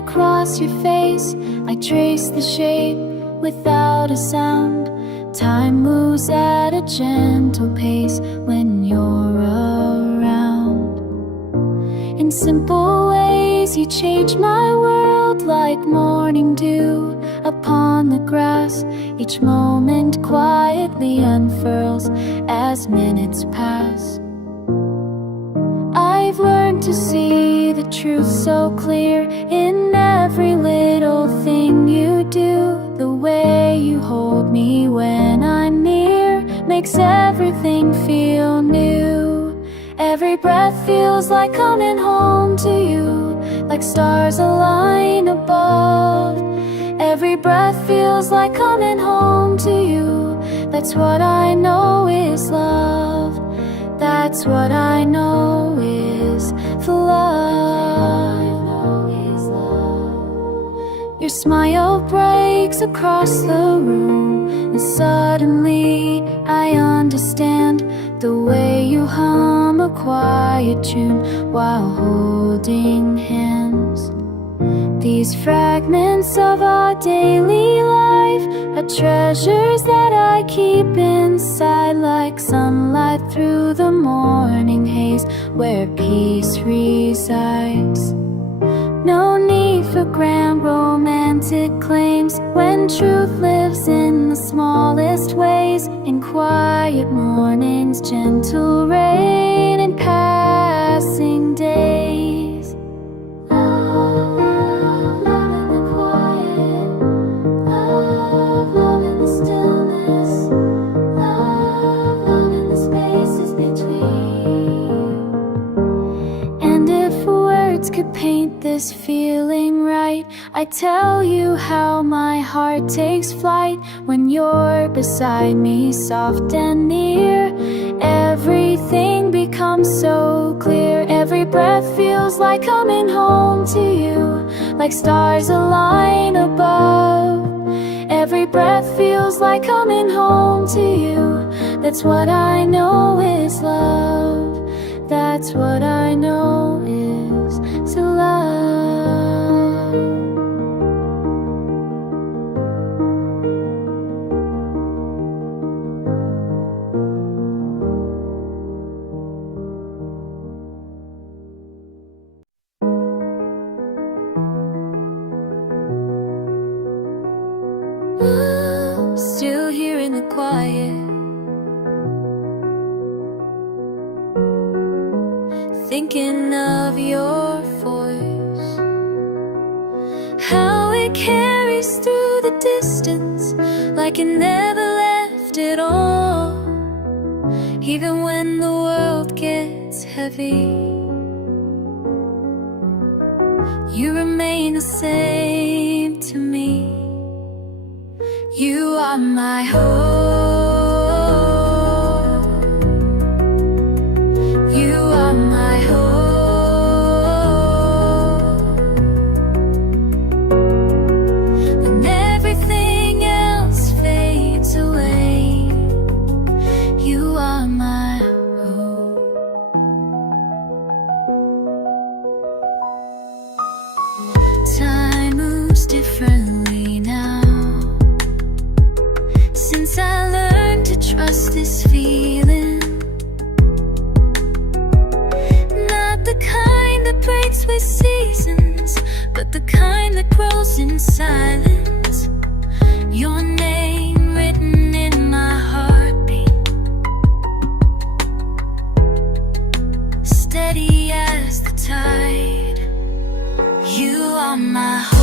across your face. I trace the shape without a sound. Time moves at a gentle pace when you're around. In simple ways you change my world, like morning dew upon the grass. Each moment quietly unfurls as minutes pass. I've learned to see the truth so clear in every little thing you do. The way you hold me when I'm near makes everything feel new. Every breath feels like coming home to you, like stars align above. Every breath feels like coming home to you. That's what I know is love. That's what I know is love. Your smile breaks across the room, and suddenly I understand the way you hum a quiet tune while holding hands. These fragments of our daily life are treasures that I keep inside, like sunlight through the morning haze where peace resides. No need for grand romantic claims when truth lives in the smallest ways. In quiet mornings, gentle rain, and passing days. Love, love in the quiet. Love, love in the stillness. Love, love in the spaces between. And if words could paint this feeling right, I tell you how my heart takes flight when you're beside me, soft and near. Everything becomes so clear. Every breath feels like coming home to you, like stars align above. Every breath feels like coming home to you. That's what I know is love. That's what I know is love. Still here in the quiet, thinking of your voice, how it carries through the distance like it never left at all. Even when the world gets heavy, you remain the same to me. You are my hope. You are my hope. When everything else fades away, you are my hope. Time moves differently now, since I learned to trust this feeling. Not the kind that breaks with seasons, but the kind that grows in silence. Your name written in my heartbeat, steady as the tide. You are my hope.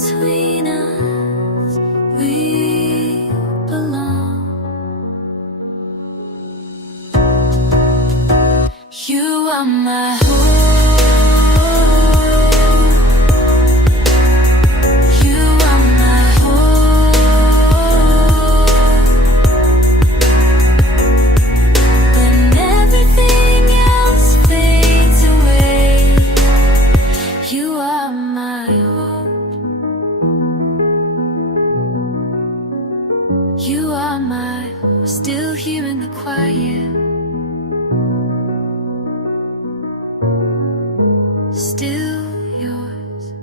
between us, we belong. You are my still here in the quiet, still yours.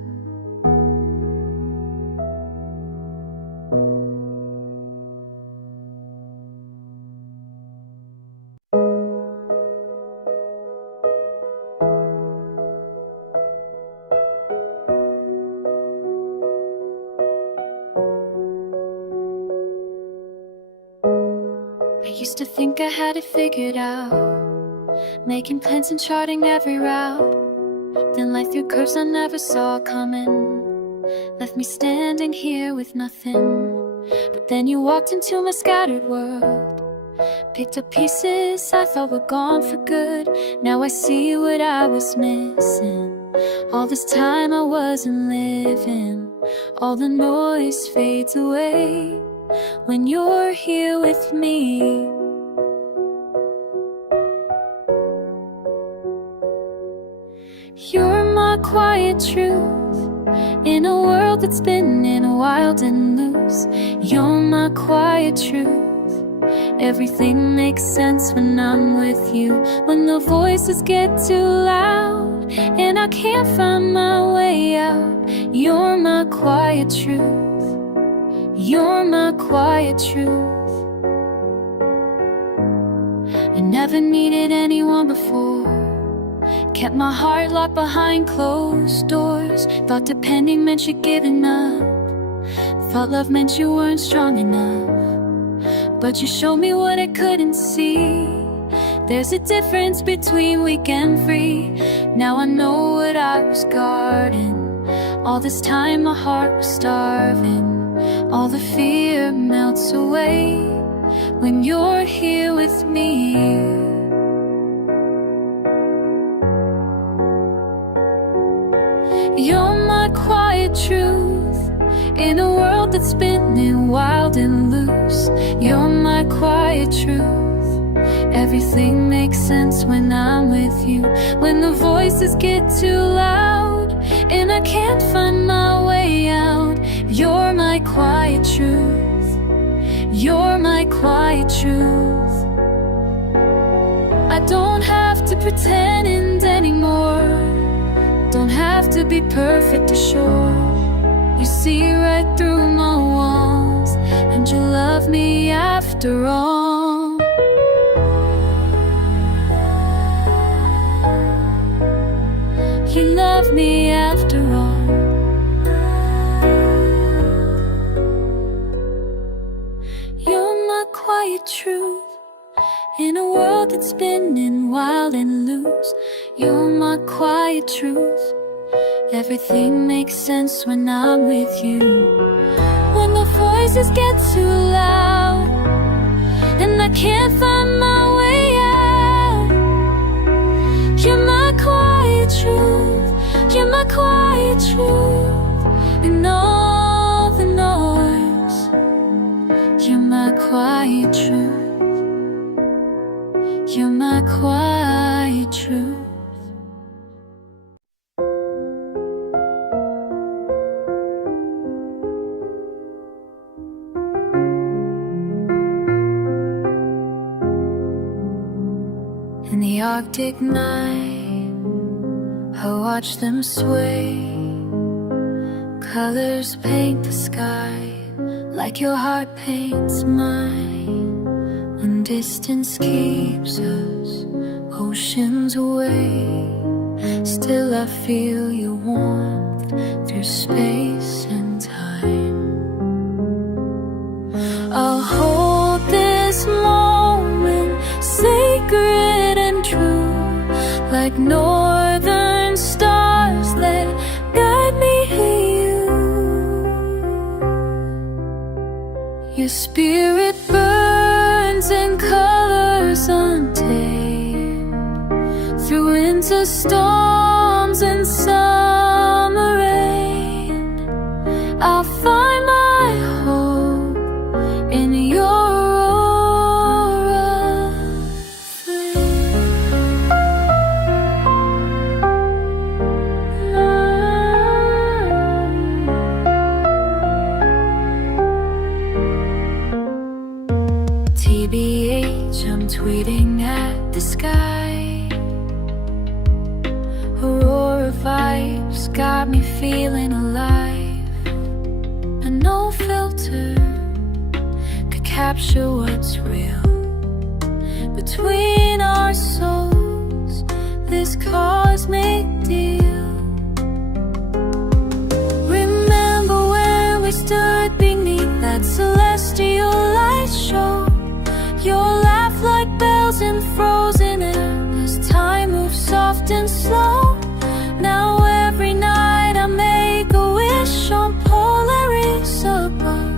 I used to think I had it figured out, making plans and charting every route. Then life threw curves I never saw coming, left me standing here with nothing. But then you walked into my scattered world, picked up pieces I thought were gone for good. Now I see what I was missing. All this time I wasn't living. All the noise fades away when you're here with me. You're my quiet truth in a world that's spinning wild and loose. You're my quiet truth. Everything makes sense when I'm with you. When the voices get too loud and I can't find my way out, you're my quiet truth. You're my quiet truth. I never needed anyone before, kept my heart locked behind closed doors. Thought depending meant you giving up, thought love meant you weren't strong enough. But you showed me what I couldn't see. There's a difference between weak and free. Now I know what I was guarding. All this time my heart was starving. All the fear melts away when you're here with me. You're my quiet truth in a world that's spinning wild and loose. You're my quiet truth. Everything makes sense when I'm with you. When the voices get too loud and I can't find my way out, you're my quiet truth. You're my quiet truth. I don't have to pretend anymore, don't have to be perfect or sure. You see right through my walls, and you love me after all. You love me after all. You're my quiet truth in a world that's spinning wild and loose. You're my quiet truth. Everything makes sense when I'm with you. When the voices get too loud and I can't find my way out, you're my quiet truth. You're my quiet truth. In all the noise, you're my quiet truth. You're my quiet truth. In the Arctic night, I watch them sway. Colors paint the sky like your heart paints mine. When distance keeps us oceans away, still I feel your warmth through space and time. I'll hold this moment sacred and true, like northern stars that guide me to you. Your spirit burns in colors untamed, through winter storms and summer rain. I'll find my hope in your aurora TBH, I'm tweeting at the sky. Aurora vibes got me feeling alive, and no filter could capture what's real between our souls, this cosmic deal. Remember when we stood beneath that celestial light show? Your laugh like bells in frozen air as time moves soft and slow. Now every night I make a wish on Polaris above,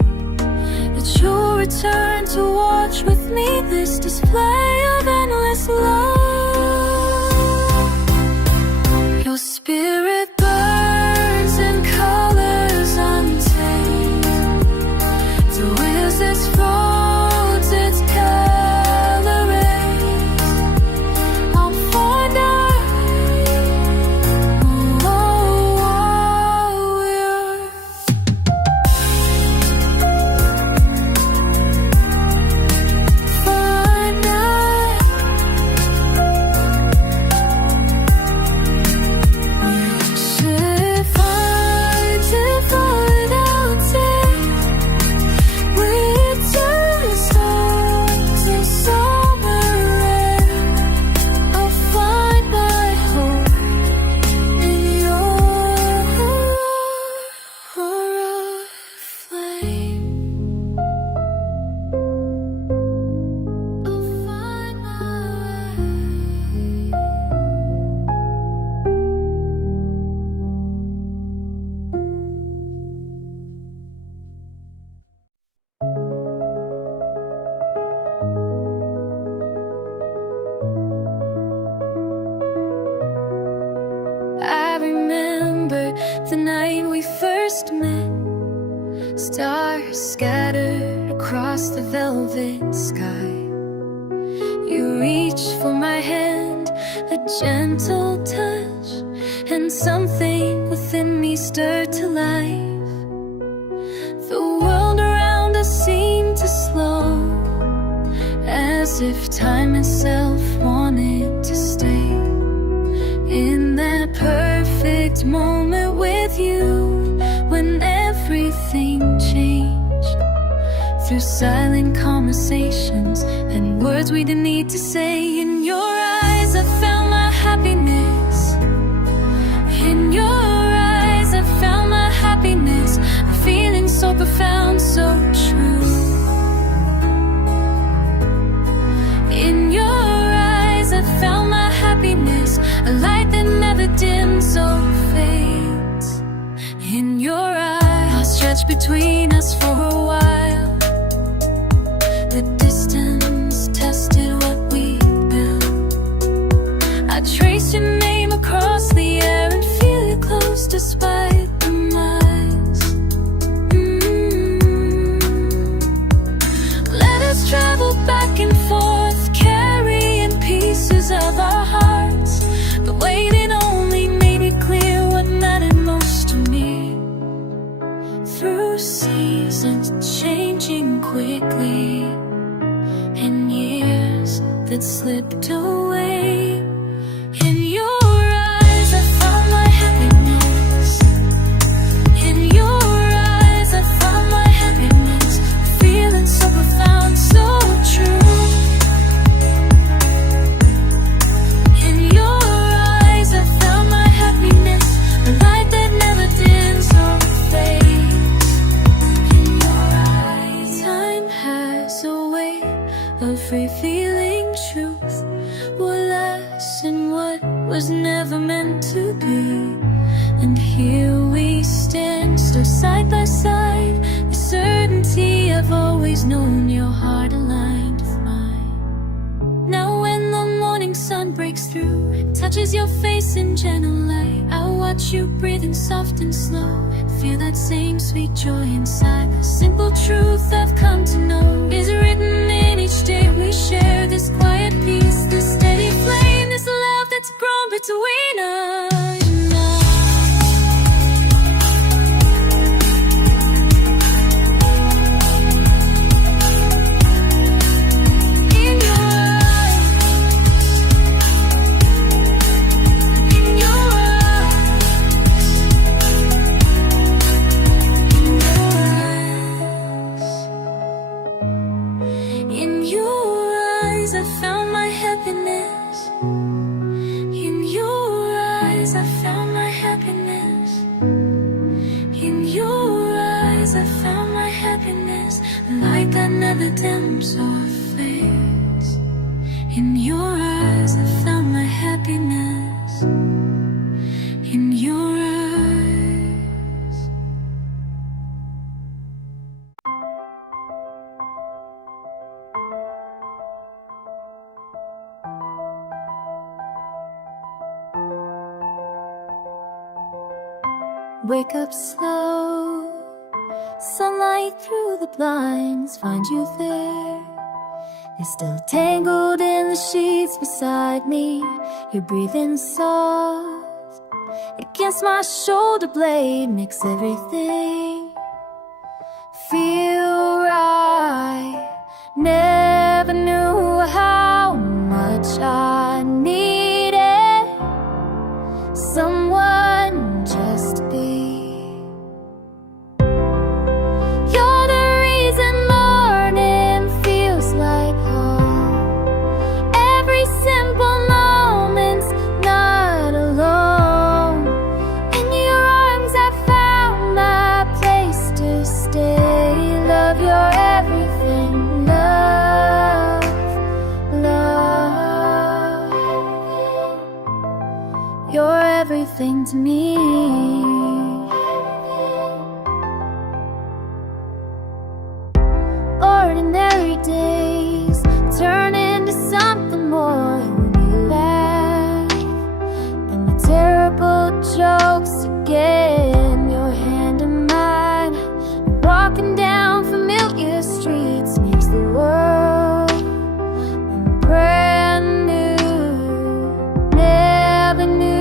that you'll return to watch with me this display of endless love. Your spirit burns in colors untamed, through winds this floats its color rays. I'll find our the night we first met, stars scattered across the velvet sky. You reached for my hand, a gentle touch, and something within me stirred to life. The world around us seemed to slow, as if time itself wanted to stay. In that perfect moment with you, when everything changed, through silent conversations and words we didn't need to say. In your eyes I found my happiness. In your eyes I found my happiness. A feeling so profound, so true. In your eyes I found my happiness, a light that never dims or fades. In your eyes, I stretched between us for a while. The distance tested what we built. I traced your name across the air and feel you close despite the miles. Let us travel back and forth, carrying pieces of our hearts. But waiting only made it clear what mattered most to me. Through seasons changing quickly, and years that slipped away, in your eyes I found my happiness. In your eyes I found my happiness. A feeling so profound, so true. In your eyes I found my happiness, a light that never dims or fades. In your eyes, time has a way of revealing truth, what lasts and what was never meant to be. And here we stand, still side by side, the certainty I've always known your heart aligned with mine. Now when the morning sun breaks through, touches your face in gentle light, I watch you breathing soft and slow, feel that same sweet joy inside. The simple truth I've come to know is written in each day we share. This quiet peace, this steady flame, this love that's grown between us. Dims or fades. In your eyes I found my happiness. In your eyes. Wake up slow, sunlight through the blinds, find you there. You're still tangled in the sheets beside me. You're breathing soft against my shoulder blade, makes everything feel right. Never knew how much I needed someone just to be. Everything to me. Ordinary days turn into something more. You laugh and the terrible jokes again. Your hand in mine, walking down familiar streets makes the world brand new. Never knew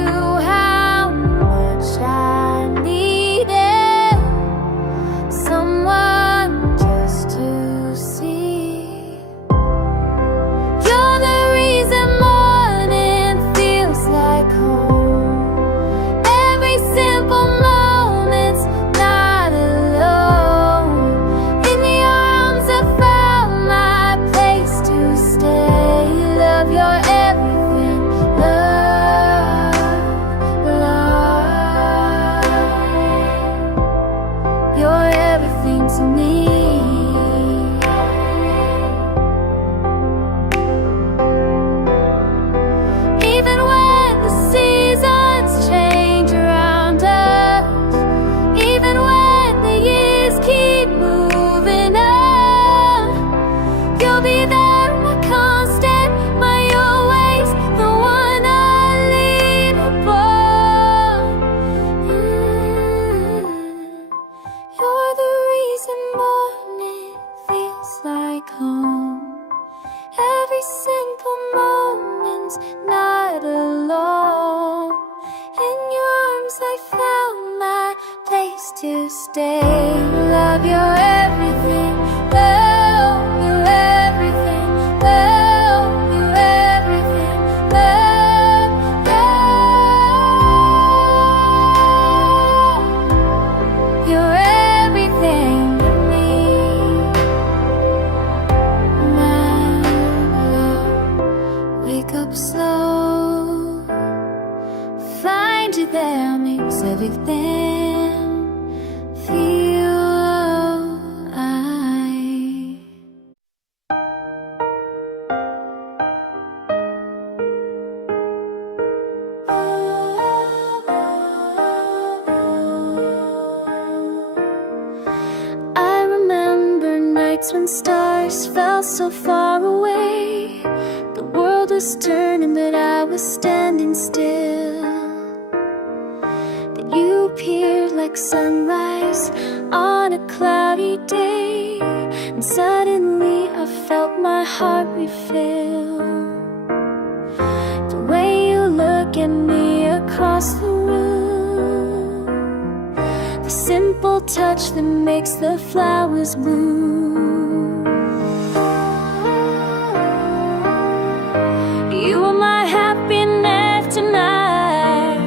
to stay. Love, you're everything. Love, you're everything. Love, you're everything. Love, love, you're everything to me. My love, wake up slow, find you there, makes everything feel alright. I remember night nights when stars felt so far away. The world was turning, but I was standing still. Then you appeared like sunrise on a cloudy day, and suddenly I felt my heart refill. The way you look at me across the room, the simple touch that makes the flowers bloom. You are my happiness tonight,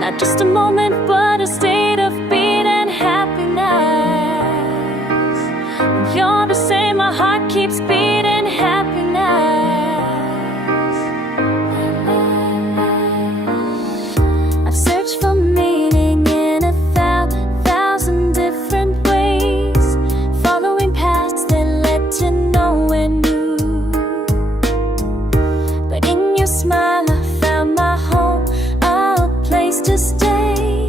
not just a moment but a state of being and happiness. When you're the same, my heart keeps beating happiness. I've searched for meaning in 1,000 different ways, following paths that led to nowhere new. But in your smile I found my home, a place to stay.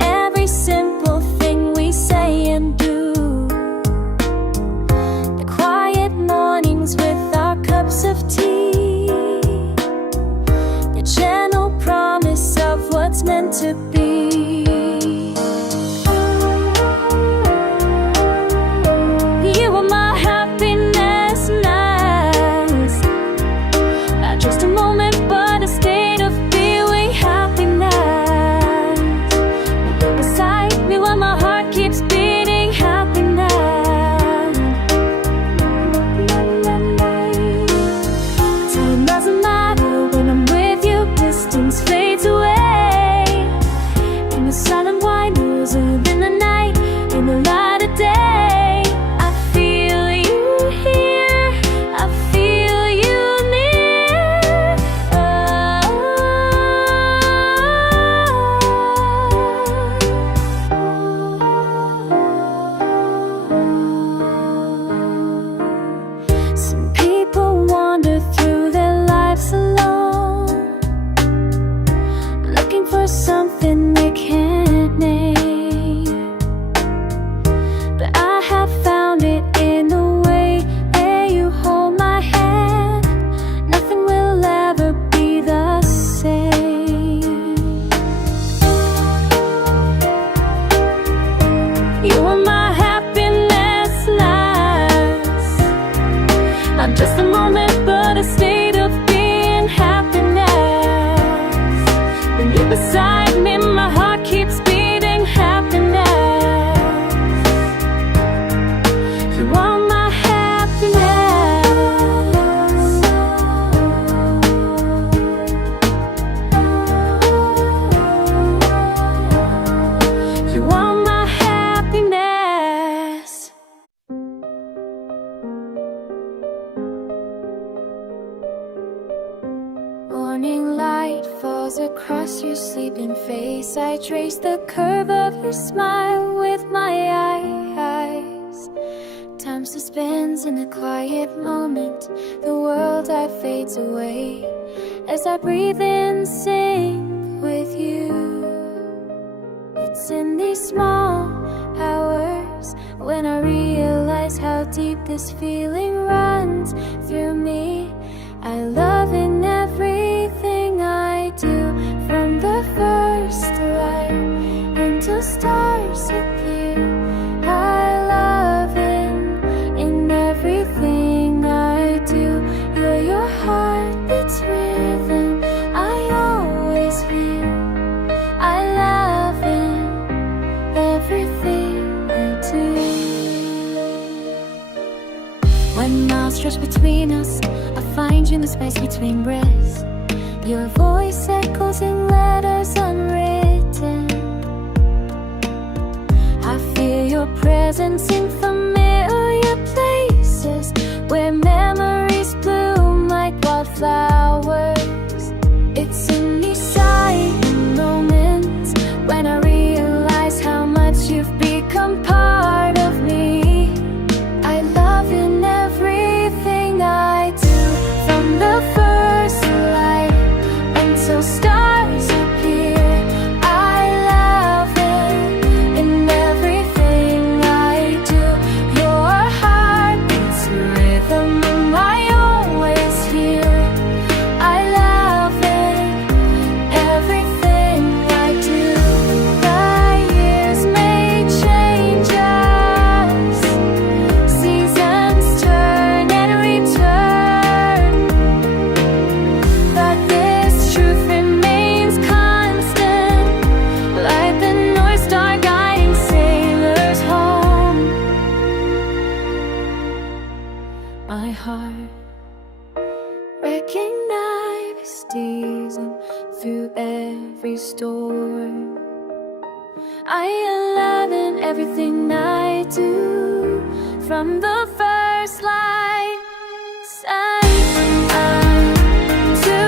Every simple thing we say and do, the quiet mornings with our cups of tea, the gentle promise of what's meant to be. You are my happiness nights, not just a moment but a state of feeling happiness. You're beside me when my heart keeps beating happiness. Time doesn't matter when I'm with you, distance fades away. In the silent winders of in the night, in the light of day, I feel you here, I feel you near. Some people wander through their lives alone, looking for something they can't name. But I have found it in the way you hold my hand. Nothing will ever be the same. You are my happiness nights, not just a moment but a state of being happiness. When you're beside me, my heart keeps beating happiness. You are my happiness. You are my happiness. Morning light falls across your sleeping face. I trace the curve of your smile with my eyes. Time suspends in a quiet moment. The world I fades away as I breathe in sync with you. It's in these small hours when I realize how deep this feeling runs through me. I love in everything I do, from the first light until stars appear. I love in everything I do. You're your heartbeat's rhythm, I always feel. I love in everything I do. When miles stretch between us, I find you in the space between breaths. Your voice echoes in letters unwritten. I feel your presence in familiar places where memories bloom like wildflowers. It's in these silent moments when I realize how much you've become part of me. I love in everything I do, from the first light until stars appear. I love it in everything I do. You're and through every storm. I am loving everything I do, from the first light sign to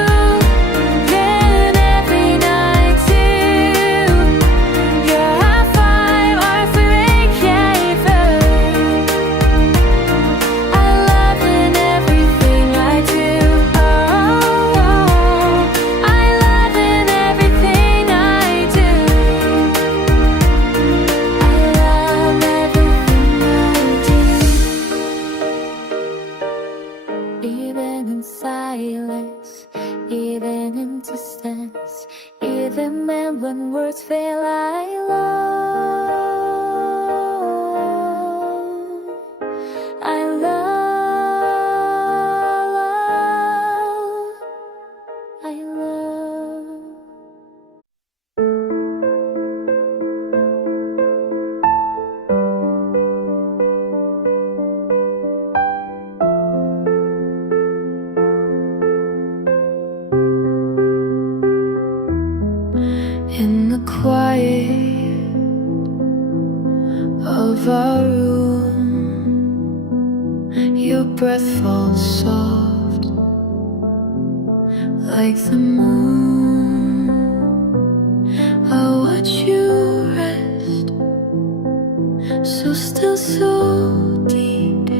then every night too. Your high five or forever. I love in everything I do. I love in everything I do. I love everything I do. Even in silence, even in distance, even when words fail, I love. I love. I love. In the quiet of our room, your breath falls soft like the moon. I watch you rest, so still, so deep.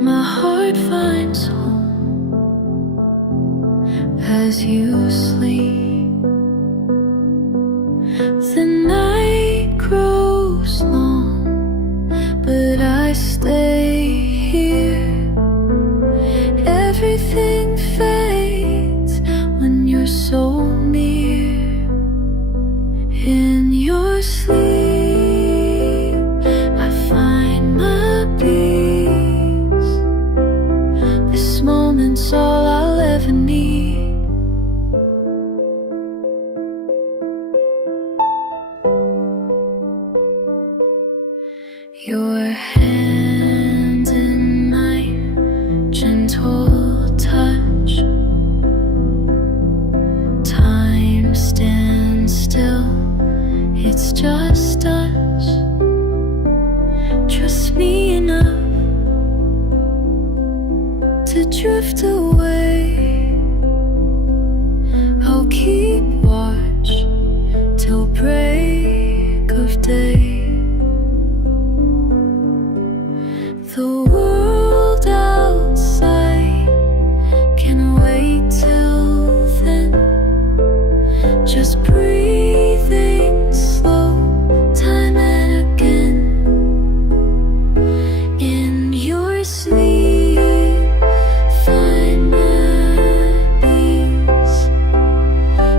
My heart finds home as you sleep. The night grows long, but I stay here. Everything fades when you're so near. In your sleep, I find my peace. This moment's all I'll ever need. Your hand in mine, gentle touch. Time stands still, it's just us. Trust me enough to drift away. I'll keep watch till break of day. The world outside can wait till then. Just breathing slow, time and again. In your sleep, find my peace.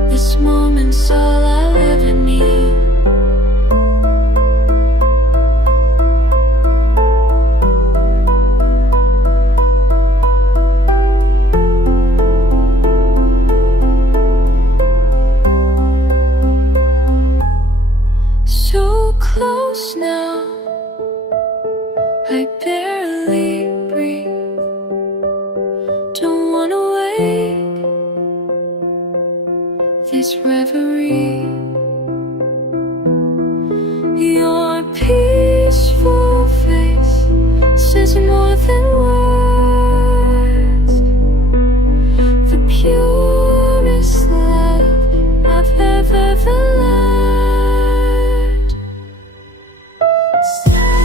This moment's all I'll ever need. So close now, I barely breathe. Don't wanna wake this reverie. Your peaceful face says more than words. The purest love I've ever learned. Stars,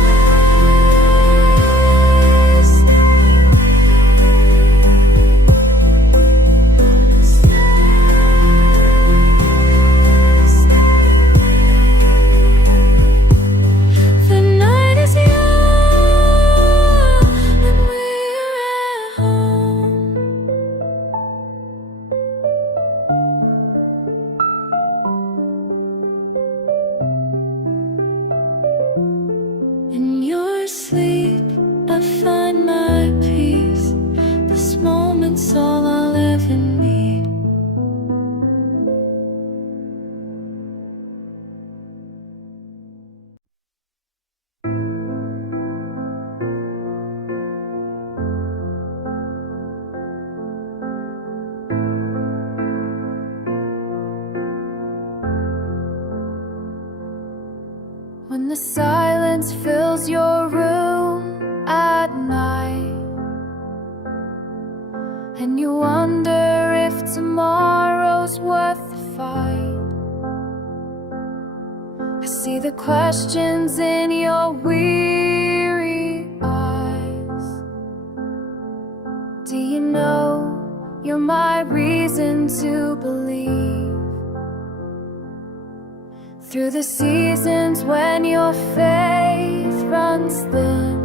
when the silence fills your room at night, and you wonder if tomorrow's worth the fight. I see the questions in your weary eyes. Do you know you're my reason to believe? Through the seasons when your faith runs thin,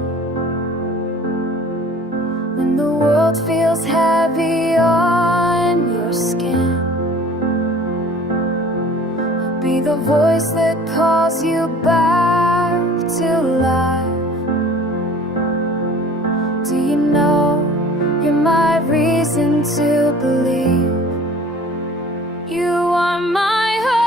when the world feels heavy on your skin, I'll be the voice that calls you back to life. Do you know you're my reason to believe? You are my hope,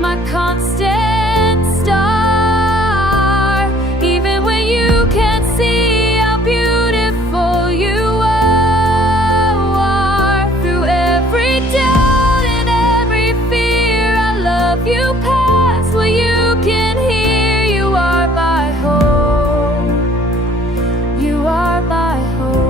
my constant star, even when you can't see how beautiful you are. Through every doubt and every fear, I love you past what you can hear. You are my hope, you are my hope.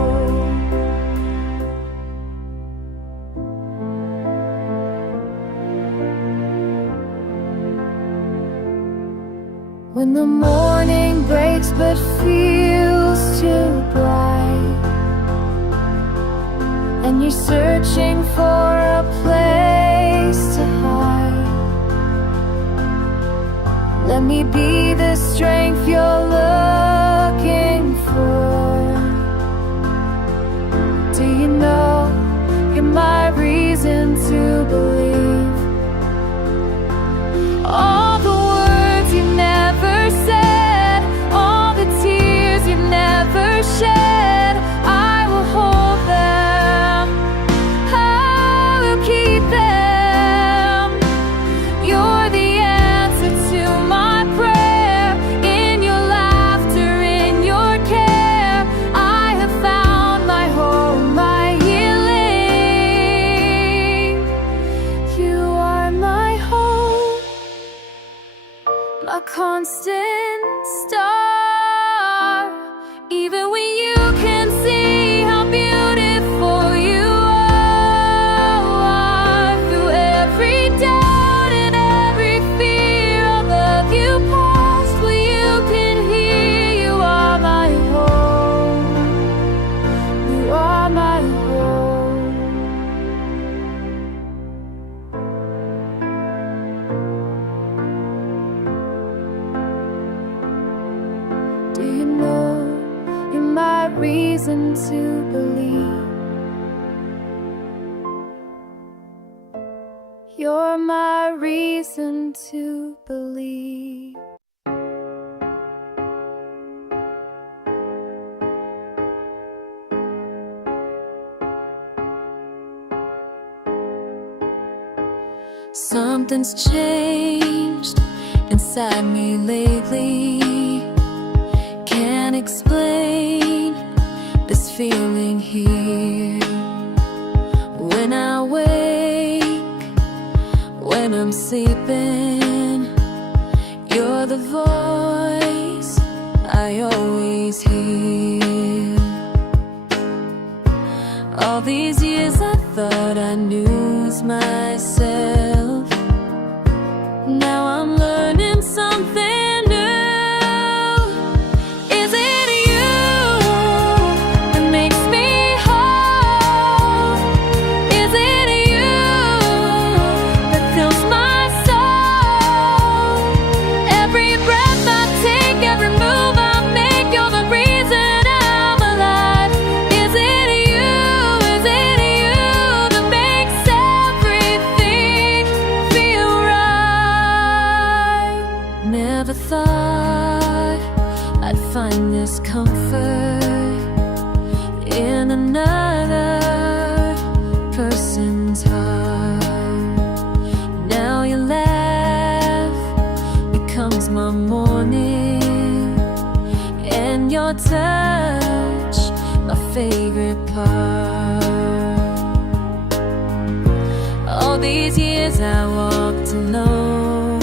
When the morning breaks but feels too bright, and you're searching for a place to hide, let me be the strength you're looking for. Do you know you're my reason to believe? All the words you never said, all the tears you never shed, I will hold them, I will keep them. You're the answer to my prayer. In your laughter, in your care, I have found my home, my healing. You are my hope, my constant star, even when you can see how beautiful you are. Through every doubt and every fear, I love you past what you can hear. You are my hope, you are my hope. Do you know you're my reason to believe? You're my reason to believe. Something's changed inside me lately. Can't explain this feeling here. When I wake, when I'm sleeping, you're the voice I always hear. All these years I thought I knew myself. Now I'm learning something new. Is it you that makes me whole? Is it you that fills my soul? Every breath I take, every move I make, you're the reason I'm alive. Is it you? Is it you that makes everything feel right? Never thought I'd find this comfort in another person's heart. Now your laugh becomes my morning, and your touch my favorite part. All these years I walked alone,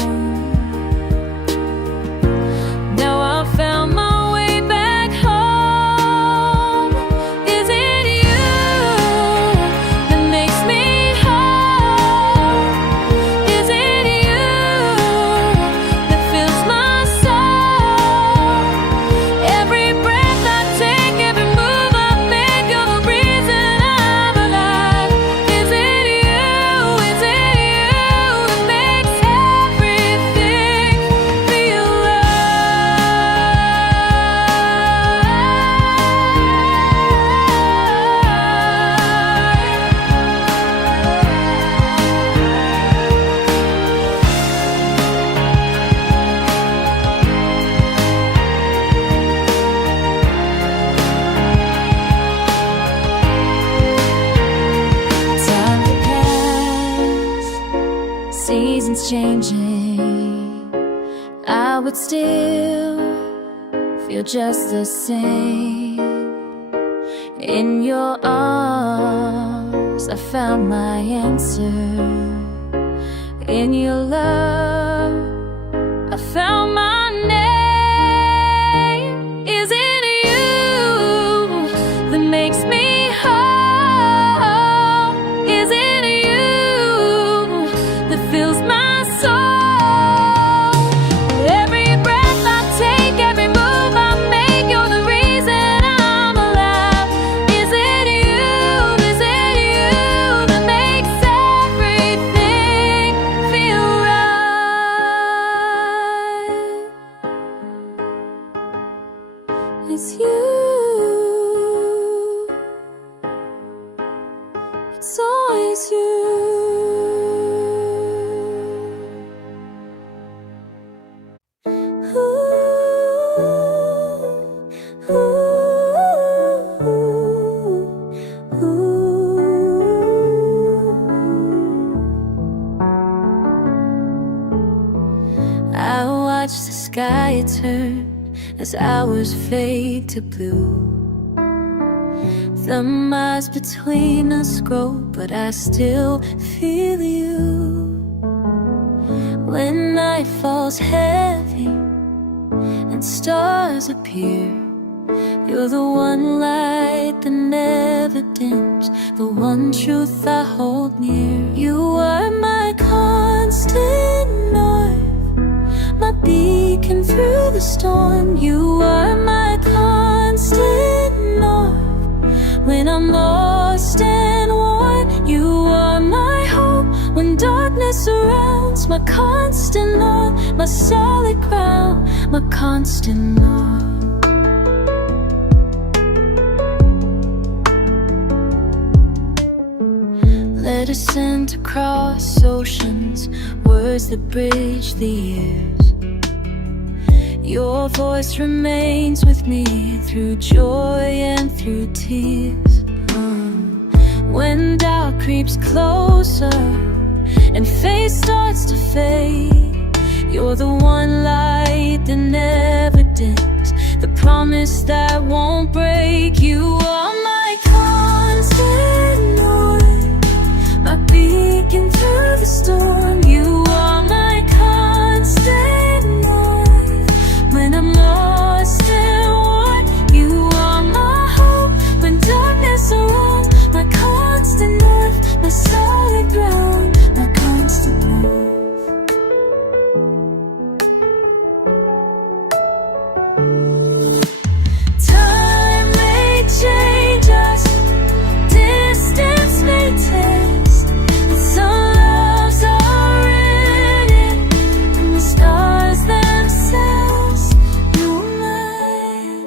seasons changing, I would still feel just the same. In your arms I found my answer. In your love I found my name. Is it you that makes me whole? Is it you that fills my soul? Every breath I take, every move I make, you're the reason I'm alive. Is it you that makes everything feel right? It's you. It's always you. Ooh, ooh, ooh, ooh. I watch the sky turn as hours fade to blue. The miles between us grow, but I still feel you. When night falls heavy and stars appear, you're the one light that never dims, the one truth I hold near. You are my constant north, my beacon through the storm. You are my constant north when I'm lost and worn. You are my hope when darkness surrounds, my constant north, my solid ground, my constant north. Letters sent across oceans, words that bridge the years. Your voice remains with me through joy and through tears. When doubt creeps closer and faith starts to fade, you're the one light that never dims, the promise that won't break. You are my constant north, my beacon through the storm. You are my constant north when I'm lost and worn. You are my hope when darkness surrounds, my constant north, my solid ground, my constant north. Time may change us, distance may test, but some loves are written in the stars themselves. You're mine.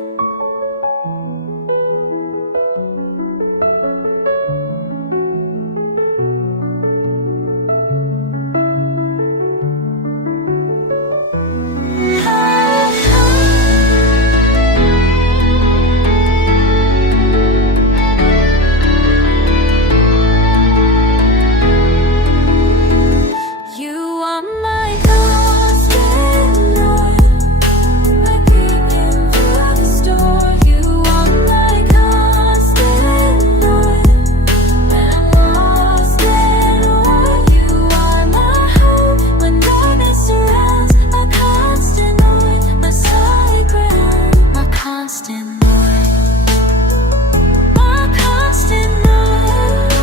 You are my constant north, my beacon through the storm. You are my constant north when I'm lost and worn. You are my hope when darkness surrounds, my constant north, my solid ground, my constant north, my constant north,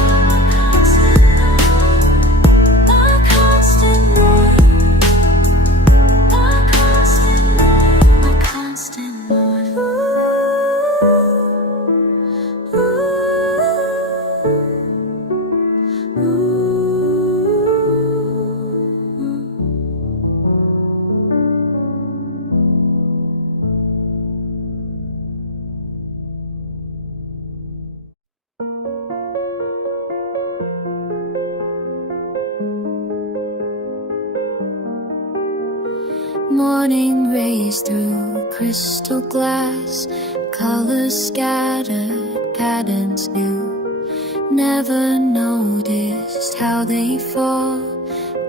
my constant north, my constant north, my constant north. Ooh, ooh, Morning rays through crystal glass, colors scattered, patterns new. Never noticed how they fall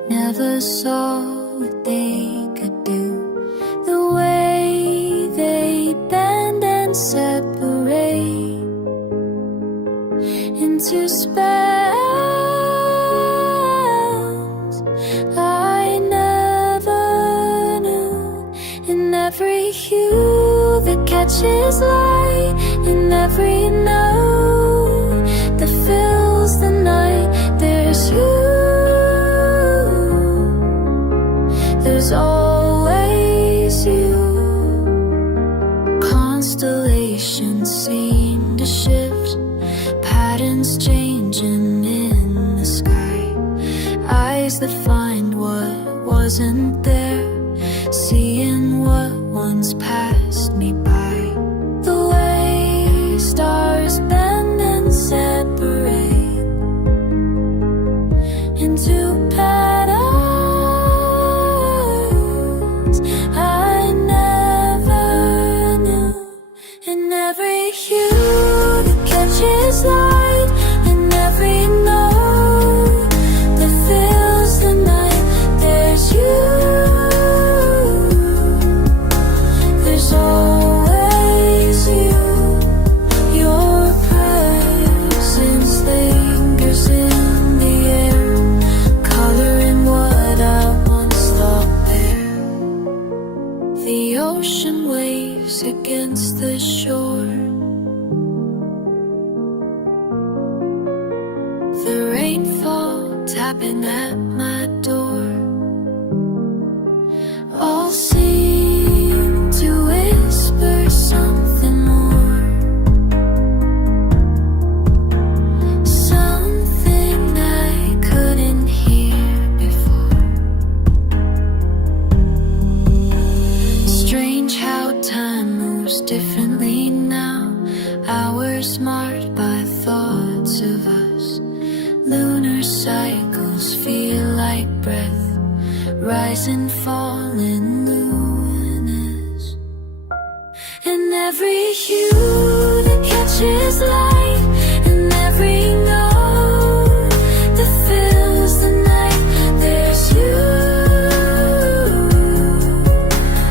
never saw what they could do. The way they bend and separate into spells I never knew. In every hue that catches light, in every note that fills the night, there's you. There's always you. Constellations seem to shift, patterns changing in the sky. Eyes that find what wasn't there, seeing what once passed me by. The way stars bend and separate into patterns I never knew. In every hue that catches light, in every note that fills the night, there's you. There's always you. Your presence lingers in the air, coloring what I once thought there. The ocean waves against the shore, the rainfall tapping at my door, all seem to whisper something more, something I couldn't hear before. Strange how time moves differently now, hours marked by thoughts of us. Lunar cycles feel like breath, rise and fall in luminous. And every hue that catches light, and every note that fills the night, there's you.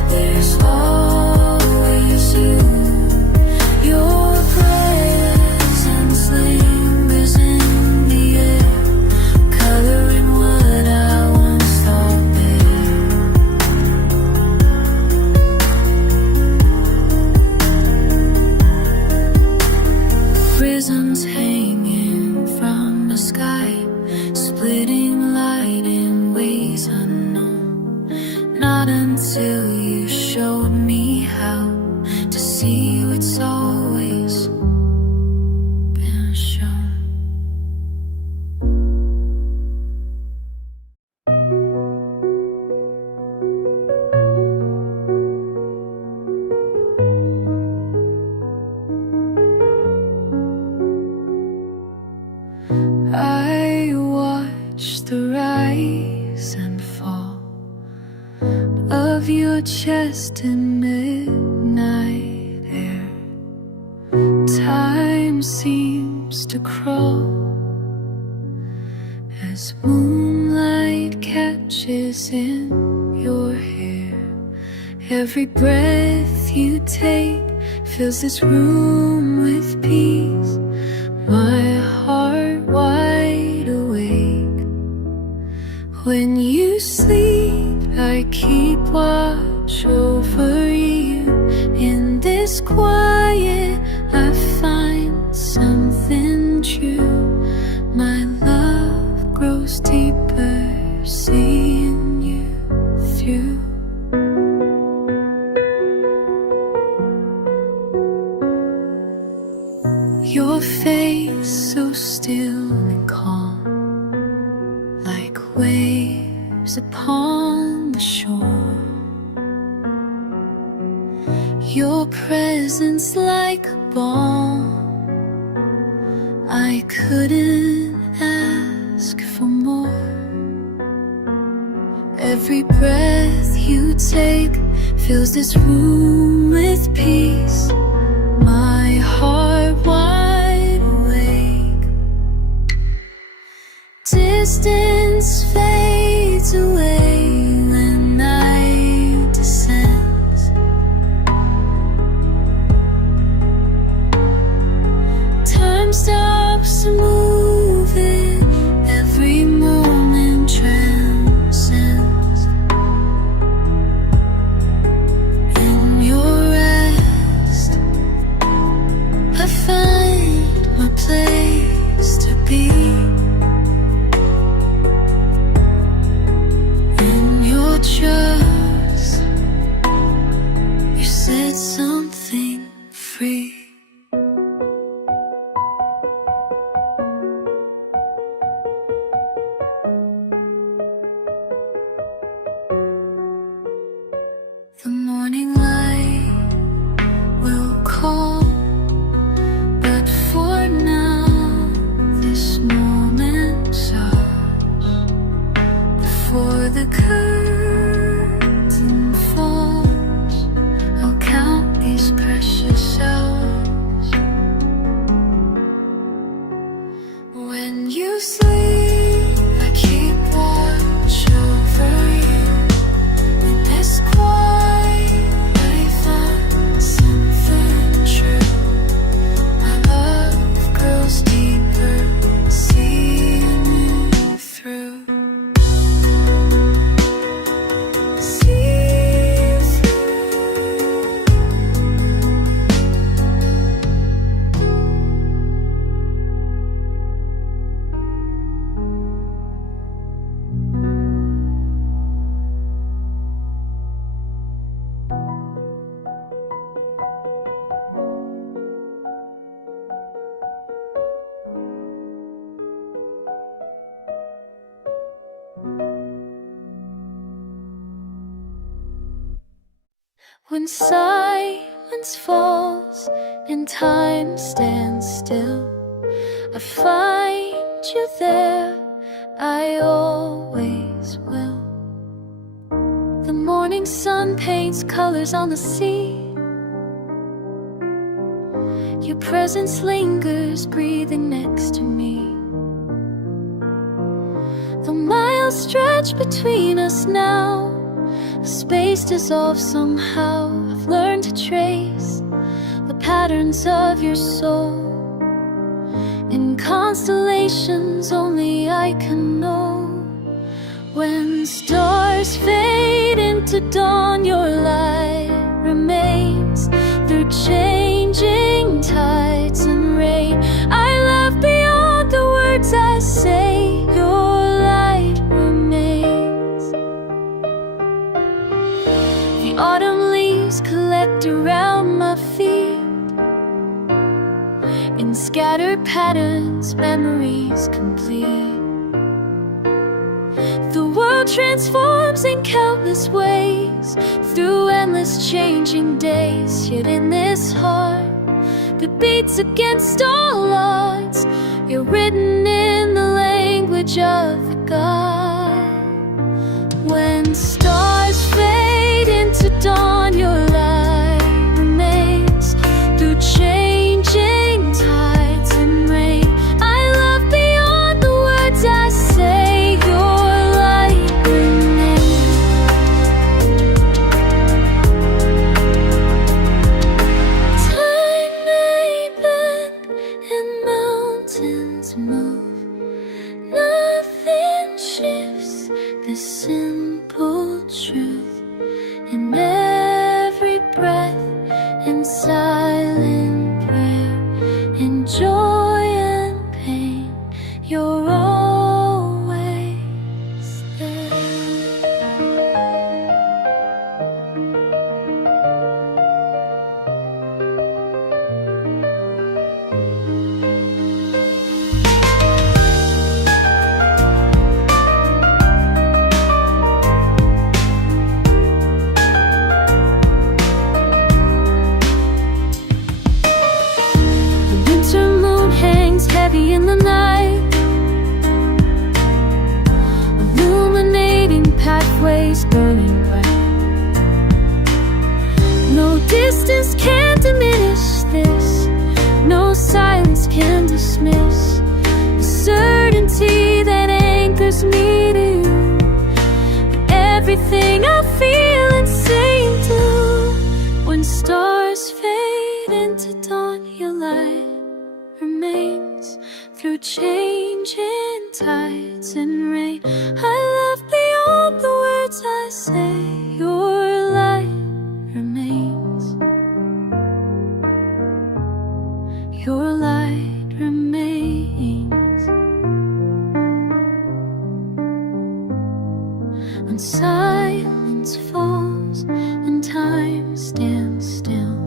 There's always you. Your presence lingers in the air, coloring what I once thought there. Prisms hanging from the sky, splitting light in ways unknown. Not until you showed me how to see what's always been shown. I watch the rise and fall of your chest in midnight air. Time seems to crawl as moonlight catches in your hair. Every breath you take fills this room with peace, my heart wide awake. When you sleep, I keep watch over you. In this quiet, I find something true. My love grows deeper, seeing you through. Your face so still and calm, like waves upon the shore. Your presence like a balm, I couldn't ask for more. Every breath you take fills this room with peace, my heart wide awake. Distance fades fades away when night descends. Time stops moving, every moment transcends. In your rest, I find my place to be. In your trust, you set something free. The morning light will call, but for now, this moment's ours. Before the curtain falls, I'll count these precious hours. When you sleep, I keep watch over you. In this quiet, I find something true. My love grows deeper, seeing you through. See when silence falls and time stands still, I find you there, I always will. The morning sun paints colors on the sea. Your presence lingers, breathing next to me. The miles stretch between us now, the space dissolves somehow. I've learned to trace the patterns of your soul in constellations only I can know. When stars fade into dawn, your light remains through changing tides and rain. I love beyond the words I say, your light remains. The autumn leaves collect around my feet. In scattered patterns, memories complete. The world transforms in countless ways through endless changing days. Yet in this heart that beats against all odds, you're written in the language of the God. When stars fade into dawn, your light remains through changing tides and rain. I love beyond the words I say, your light remains. Time may bend and mountains move, nothing shifts this simple truth. In every breath and silent prayer, in joy and pain, you're always there. The winter moon hangs heavy in the night, changing tides and rain. I love beyond the words I say. Your light remains. Your light remains. When silence falls and time stands still,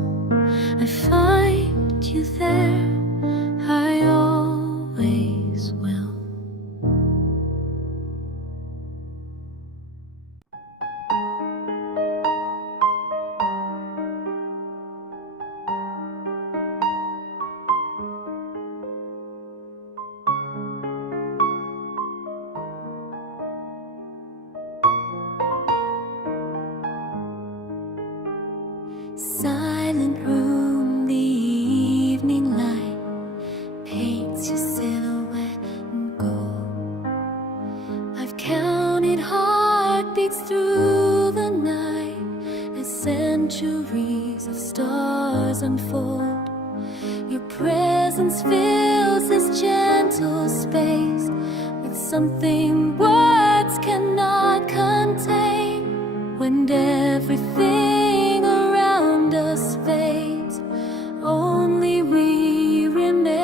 I find you there. I always will. Silent room, the evening light paints your silhouette in gold. I've counted heartbeats through the night as centuries of stars unfold. Your presence fills this gentle space with something words cannot contain. When everything around us fades, only we remain.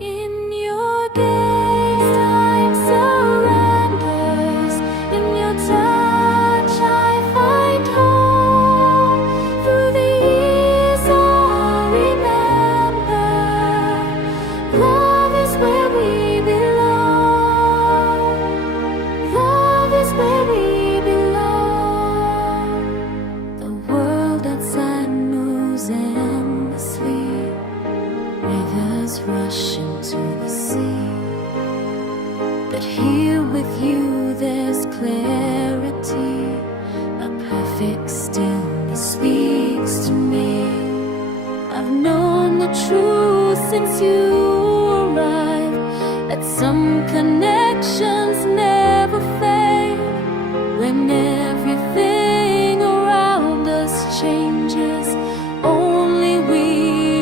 In your gaze, time surrenders. In your touch, I find home. Through the years, I remember. Love is where we belong. Love is where we belong. The world outside moves endlessly. Rivers rush into the sea. But here with you there's clarity. A perfect stillness speaks to me. I've known the truth since you arrived, that some connections never fade. When everything around us changes, only we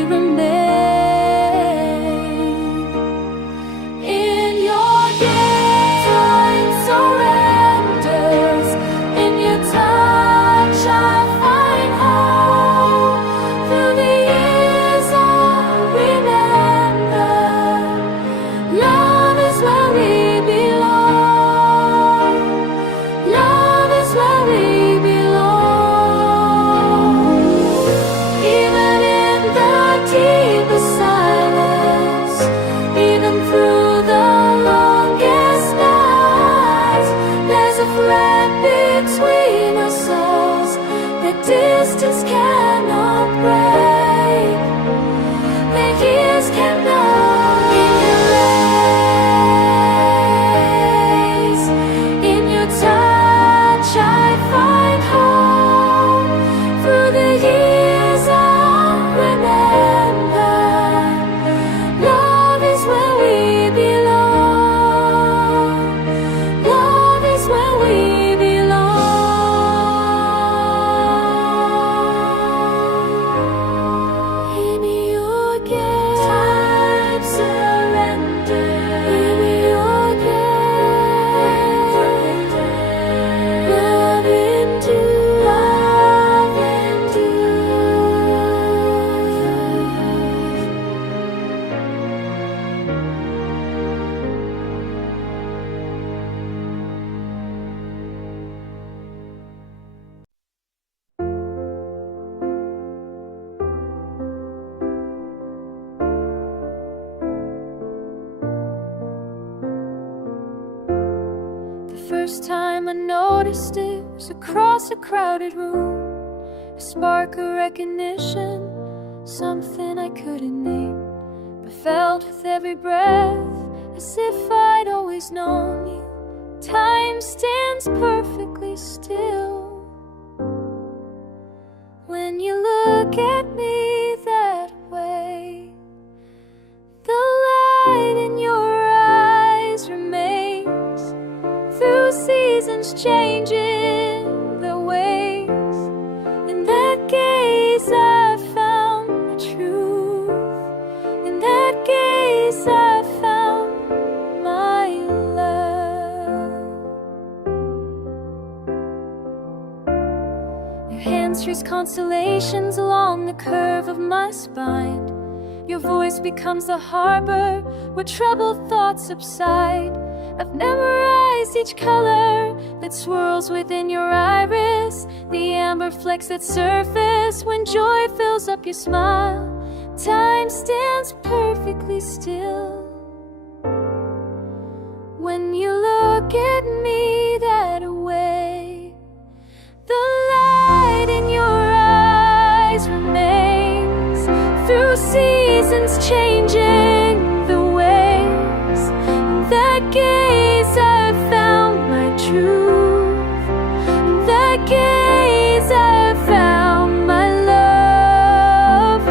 remain. In your gaze, time surrenders. In your touch, I find home. Through the years, I remember. Love is where we belong. Love is where we belong. Even in the deepest silence, even through the longest nights, there's a thread between our souls that distance cannot break, that years cannot erase. In your touch, I find home. Through the years, I remember. Love is where we belong. Love is where we belong. In your gaze, time surrender. In your gaze, love endures. Love endures. The first time I noticed it was across a crowded room. A spark of recognition, something I couldn't name, but felt with every breath as if I'd always known you. Time stands perfectly still when you look at me that way. The light in your eyes remains through seasons changing their ways. In that gaze I found the truth. In constellations along the curve of my spine. Your voice becomes the harbor where troubled thoughts subside. I've memorized each color that swirls within your iris, the amber flecks that surface when joy fills up your smile. Time stands perfectly still when you look at me that way. The light in your eyes remains through seasons changing the ways. In that gaze I've found my truth. In that gaze I've found my love.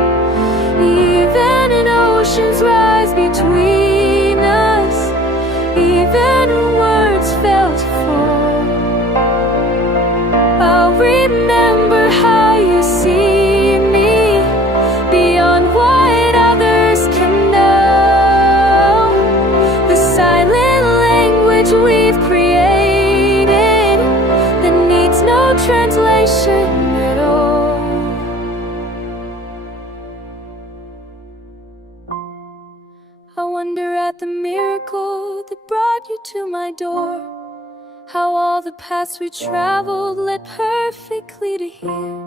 Even in oceans rise between us, even when words fail to fall, I'll remember how you see me beyond what others can know. The silent language we've created that needs no translation at all. I wonder at the miracle that brought you to my door, how all the paths we traveled led perfectly to here.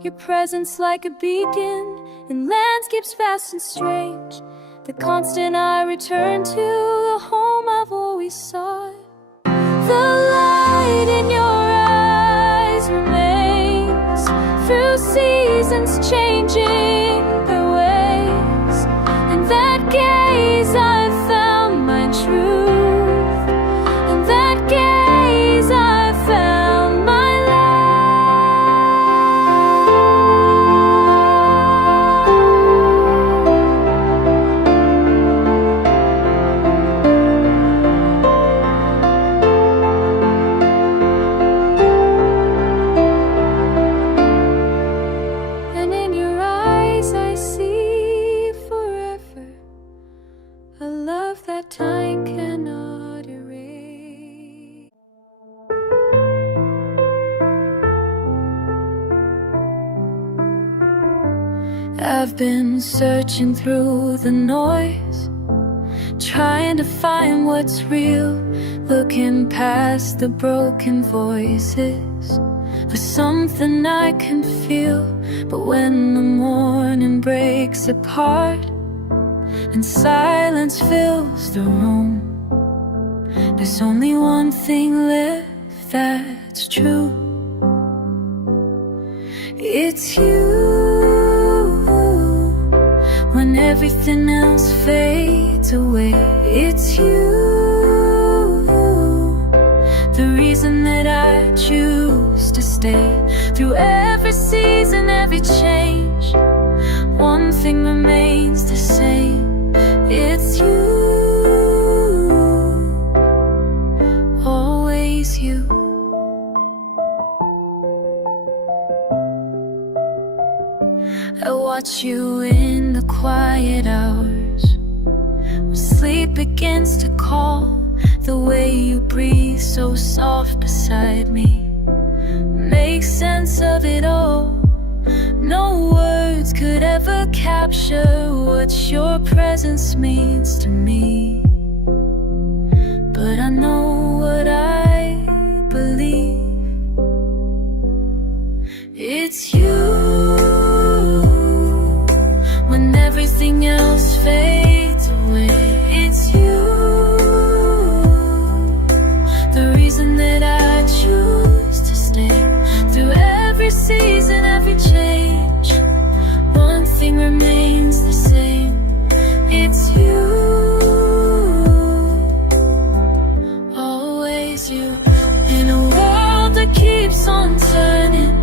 Your presence like a beacon in landscapes vast and strange, the constant I return to, the home I've always sought. The light in your eyes remains through seasons changing their ways. In that gaze I've found my truth. In that gaze I've found my and in your eyes I see forever, a love that time cannot erase. I've been searching through the noise, trying to find what's real, looking past the broken voices for something I can feel. But when the morning breaks apart and silence fills the room, there's only one thing left that's true. It's you. When everything else fades away, it's you, the reason that I choose to stay. Through every season, every change, one thing remains the same. It's you, always you. I watch you in the quiet hours when sleep begins to call. The way you breathe so soft beside me makes sense of it all. No words could ever capture what your presence means to me, but I know what I believe. It's you. When everything else fades away, it's you, the reason that I choose to stay. Through every season, every change, one thing remains the same. It's you, always you. In a world that keeps on turning,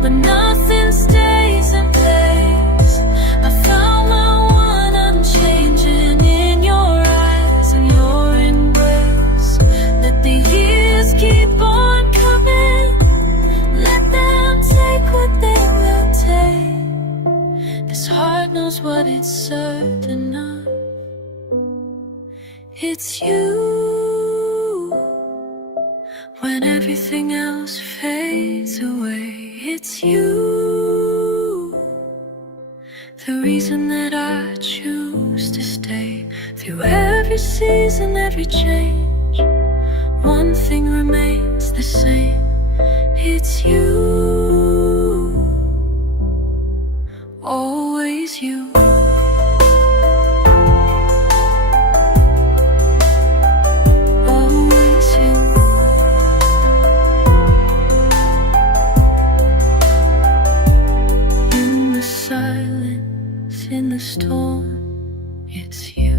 but nothing stays in place, I found my one unchanging in your eyes and your embrace. Let the years keep on coming, let them take what they will take. This heart knows what it's certain of. It's you. When everything else fades away, it's you. Through every season, every change, one thing remains the same. It's you, always you. In the storm, it's you.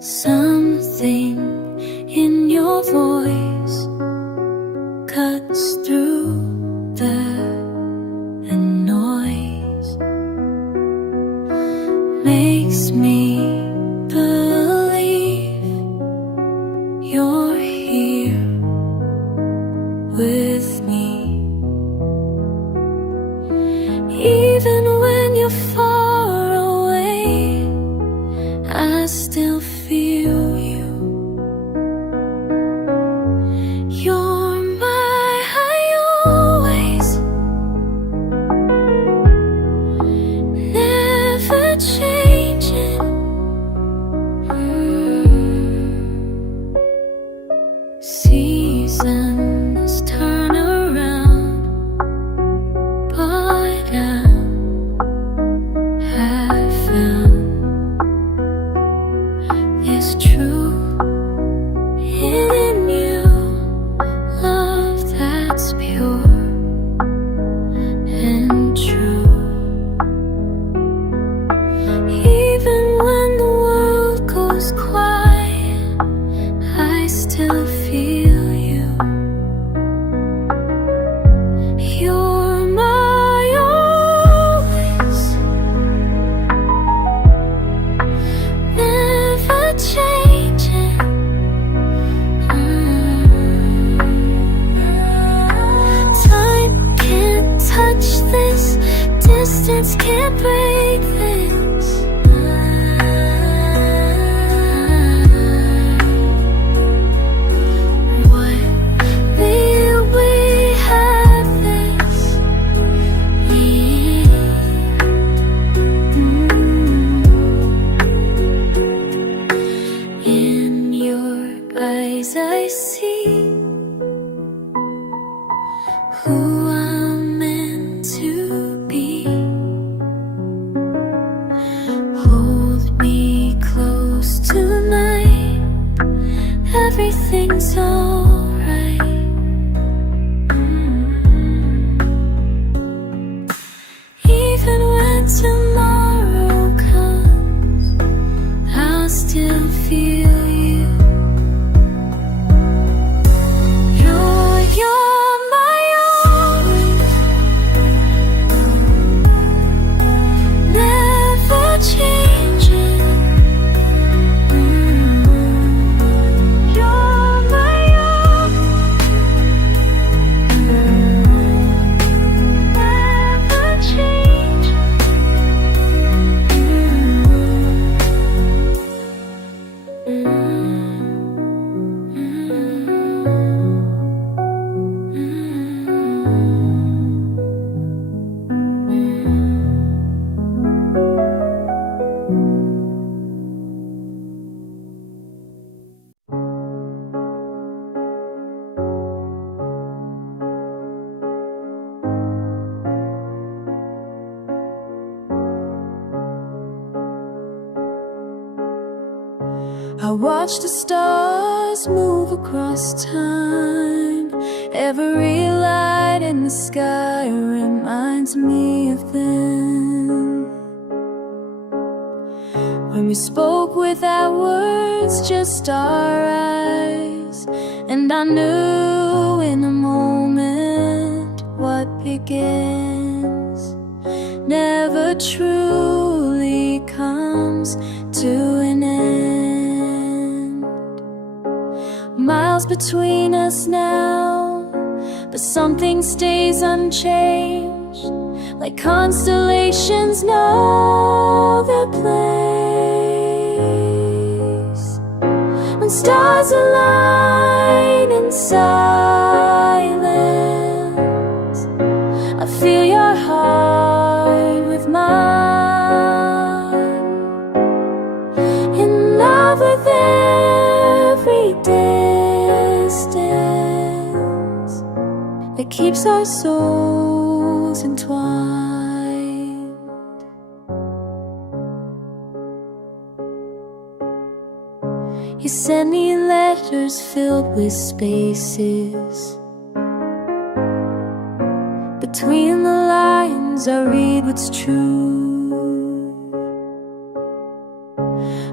Something in your voice cuts through the noise, makes me believe you're here with me. Even when you're far away, I still feel you. You're seasons turn around, but I have found this truth in you, love that's pure and true. Even when the world goes quiet, I still feel you. You're my always, never changing. Time can't touch this, distance can't break this. I see who I'm meant to be. Hold me close tonight, everything's alright. Even when tomorrow comes, I'll still feel you. I watch the stars move across time. Every light in the sky reminds me of them. When we spoke without words, just our eyes, and I knew in a moment what begins never truly comes to an end. Miles between us now, but something stays unchanged. like constellations know their place. When stars align in silence, I feel your heart with mine, in love with every distance that keeps our souls entwined. You send me letters filled with spaces. Between the lines I read what's true.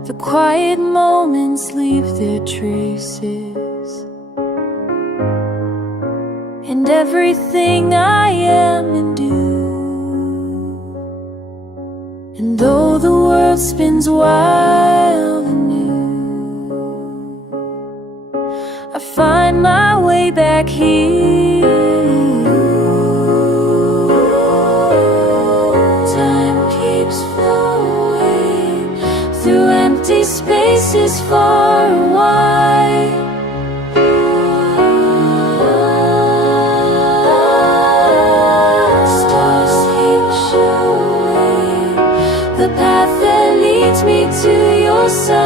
The quiet moments leave their traces, and everything I am and do. And though the world spins wild and new, I find my way back here. Time keeps flowing through empty spaces far and wide. The path that leads me to your side.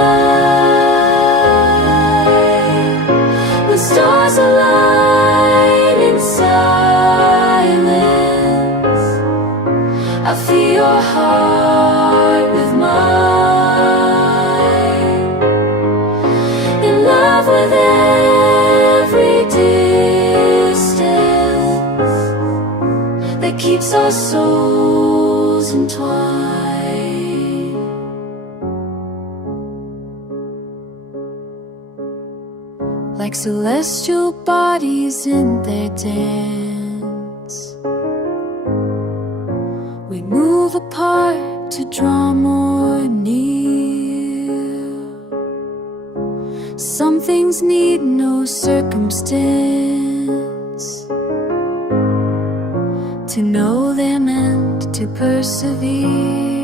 When stars align in silence, I feel your heart with mine, in love with every distance that keeps our souls entwined. Like celestial bodies in their dance, we move apart to draw more near. Some things need no circumstance to know they're meant to persevere.